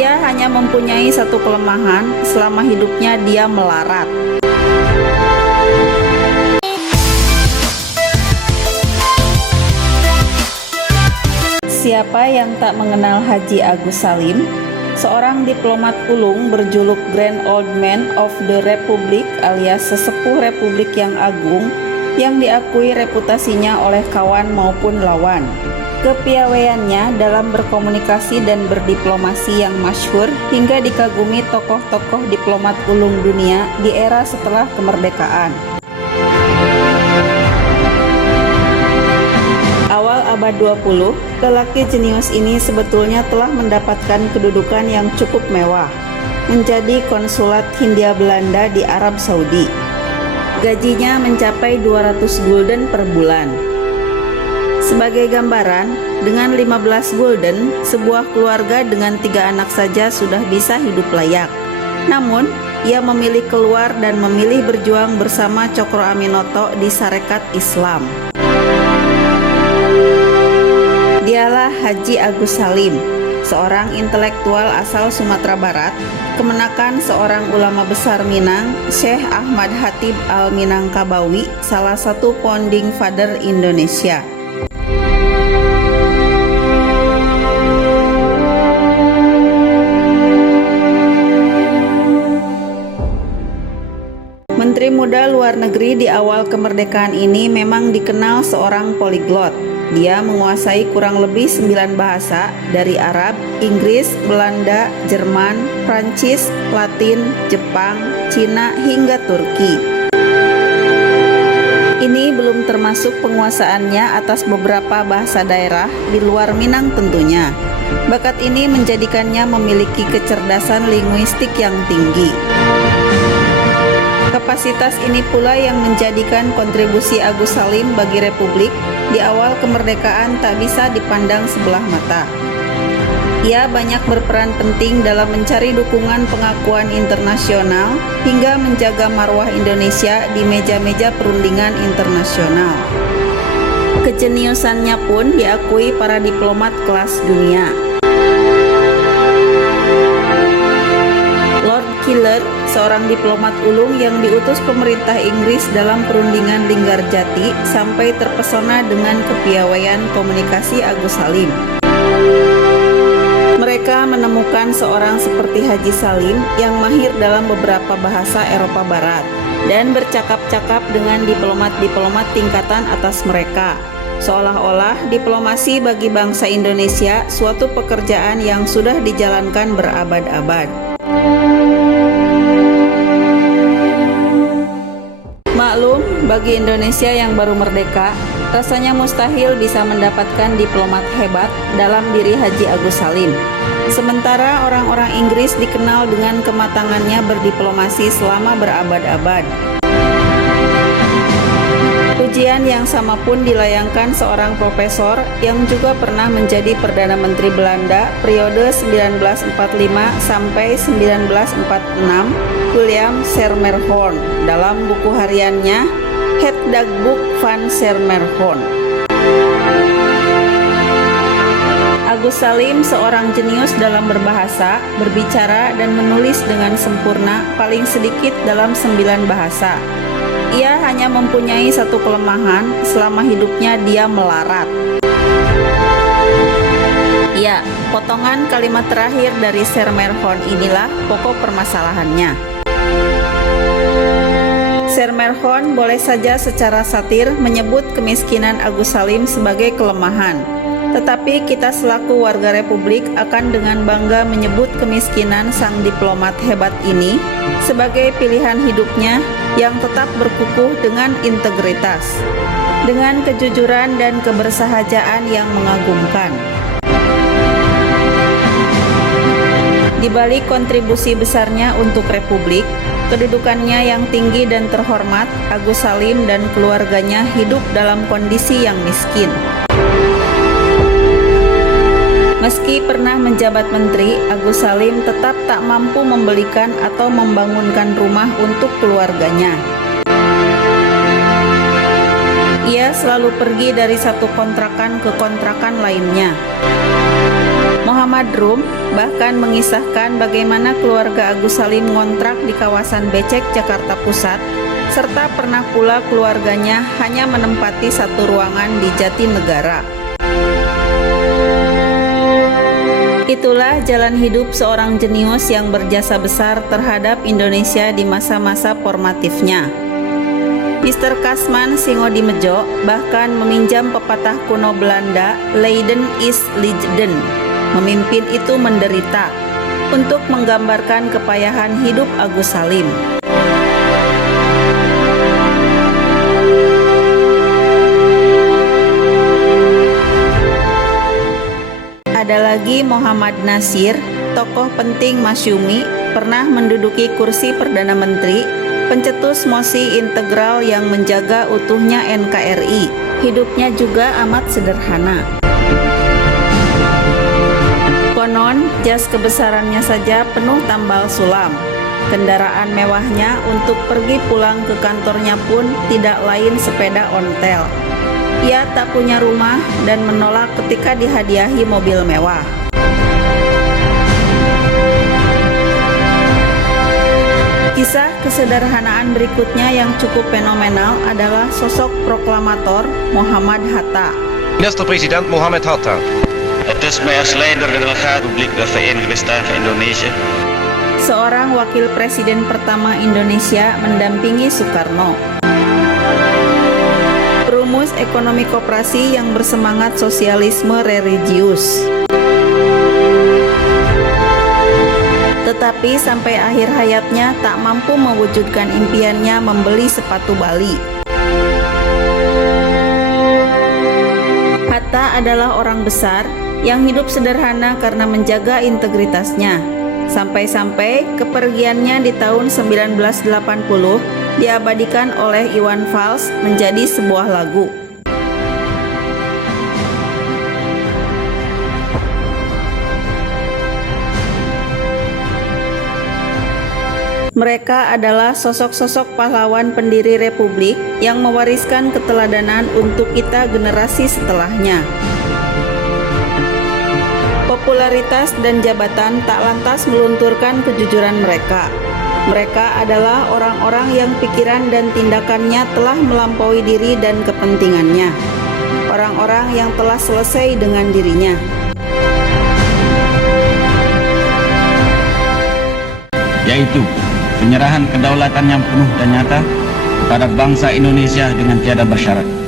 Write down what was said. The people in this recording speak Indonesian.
Ia hanya mempunyai satu kelemahan, selama hidupnya dia melarat. Siapa yang tak mengenal Haji Agus Salim? Seorang diplomat ulung berjuluk Grand Old Man of the Republic alias sesepuh Republik yang agung, yang diakui reputasinya oleh kawan maupun lawan. Kepiawaiannya dalam berkomunikasi dan berdiplomasi yang masyhur hingga dikagumi tokoh-tokoh diplomat ulung dunia di era setelah kemerdekaan. Awal abad 20, lelaki jenius ini sebetulnya telah mendapatkan kedudukan yang cukup mewah, menjadi konsulat Hindia Belanda di Arab Saudi. Gajinya mencapai 200 gulden per bulan. Sebagai gambaran, dengan 15 gulden, sebuah keluarga dengan 3 anak saja sudah bisa hidup layak. Namun, ia memilih keluar dan memilih berjuang bersama Cokro Aminoto di Sarekat Islam. Dialah Haji Agus Salim, seorang intelektual asal Sumatera Barat, kemenakan seorang ulama besar Minang, Syekh Ahmad Khatib Al-Minangkabawi, salah satu founding father Indonesia. Menteri Muda Luar Negeri di awal kemerdekaan ini memang dikenal seorang poliglot. Dia menguasai kurang lebih 9 bahasa dari Arab, Inggris, Belanda, Jerman, Prancis, Latin, Jepang, Cina, hingga Turki. Ini belum termasuk penguasaannya atas beberapa bahasa daerah di luar Minang tentunya. Bakat ini menjadikannya memiliki kecerdasan linguistik yang tinggi. Kapasitas ini pula yang menjadikan kontribusi Agus Salim bagi Republik di awal kemerdekaan tak bisa dipandang sebelah mata. Ia banyak berperan penting dalam mencari dukungan pengakuan internasional hingga menjaga marwah Indonesia di meja-meja perundingan internasional. Kejeniusannya pun diakui para diplomat kelas dunia. Lord Killer, seorang diplomat ulung yang diutus pemerintah Inggris dalam perundingan Linggarjati, sampai terpesona dengan kepiawaian komunikasi Agus Salim. Mereka menemukan seorang seperti Haji Salim yang mahir dalam beberapa bahasa Eropa Barat dan bercakap-cakap dengan diplomat-diplomat tingkatan atas mereka. Seolah-olah diplomasi bagi bangsa Indonesia suatu pekerjaan yang sudah dijalankan berabad-abad. Maklum, bagi Indonesia yang baru merdeka, rasanya mustahil bisa mendapatkan diplomat hebat dalam diri Haji Agus Salim. Sementara orang-orang Inggris dikenal dengan kematangannya berdiplomasi selama berabad-abad. Pujian yang sama pun dilayangkan seorang profesor yang juga pernah menjadi Perdana Menteri Belanda periode 1945 sampai 1946, William Sermerhorn, dalam buku hariannya Het Dagboek van Sermerhorn. Agus Salim seorang jenius dalam berbahasa, berbicara, dan menulis dengan sempurna, paling sedikit dalam 9 bahasa. Ia hanya mempunyai satu kelemahan, selama hidupnya dia melarat. Ya, potongan kalimat terakhir dari Sermerhorn inilah pokok permasalahannya. Sermerhorn boleh saja secara satir menyebut kemiskinan Agus Salim sebagai kelemahan. Tetapi kita selaku warga Republik akan dengan bangga menyebut kemiskinan sang diplomat hebat ini sebagai pilihan hidupnya yang tetap berkukuh dengan integritas, dengan kejujuran dan kebersahajaan yang mengagumkan. Di balik kontribusi besarnya untuk Republik, kedudukannya yang tinggi dan terhormat, Agus Salim dan keluarganya hidup dalam kondisi yang miskin. Meski pernah menjabat menteri, Agus Salim tetap tak mampu membelikan atau membangunkan rumah untuk keluarganya. Ia selalu pergi dari satu kontrakan ke kontrakan lainnya. Muhammad Rum, bahkan mengisahkan bagaimana keluarga Agus Salim ngontrak di kawasan Becek, Jakarta Pusat, serta pernah pula keluarganya hanya menempati satu ruangan di Jatinegara. Itulah jalan hidup seorang jenius yang berjasa besar terhadap Indonesia di masa-masa formatifnya. Mr. Kasman Singodimejo bahkan meminjam pepatah kuno Belanda, Leiden is lijden, memimpin itu menderita, untuk menggambarkan kepayahan hidup Agus Salim. Ada lagi Muhammad Nasir, tokoh penting Masyumi, pernah menduduki kursi Perdana Menteri, pencetus mosi integral yang menjaga utuhnya NKRI. Hidupnya juga amat sederhana. Konon, jas kebesarannya saja penuh tambal sulam. Kendaraan mewahnya untuk pergi pulang ke kantornya pun tidak lain sepeda ontel. Ia tak punya rumah dan menolak ketika dihadiahi mobil mewah. Kisah kesederhanaan berikutnya yang cukup fenomenal adalah sosok proklamator Muhammad Hatta. Minister-president Muhammad Hatta. Het is mij als leider de Republiek de Verenigde Staten Indonesia. Seorang wakil presiden pertama Indonesia mendampingi Soekarno. Perumus ekonomi koperasi yang bersemangat sosialisme religius. Tetapi sampai akhir hayatnya tak mampu mewujudkan impiannya membeli sepatu Bali. Hatta adalah orang besar yang hidup sederhana karena menjaga integritasnya. Sampai-sampai kepergiannya di tahun 1980 diabadikan oleh Iwan Fals menjadi sebuah lagu. Mereka adalah sosok-sosok pahlawan pendiri Republik yang mewariskan keteladanan untuk kita generasi setelahnya. Popularitas dan jabatan tak lantas melunturkan kejujuran mereka. Mereka adalah orang-orang yang pikiran dan tindakannya telah melampaui diri dan kepentingannya. Orang-orang yang telah selesai dengan dirinya. Yaitu penyerahan kedaulatan yang penuh dan nyata kepada bangsa Indonesia dengan tiada bersyarat.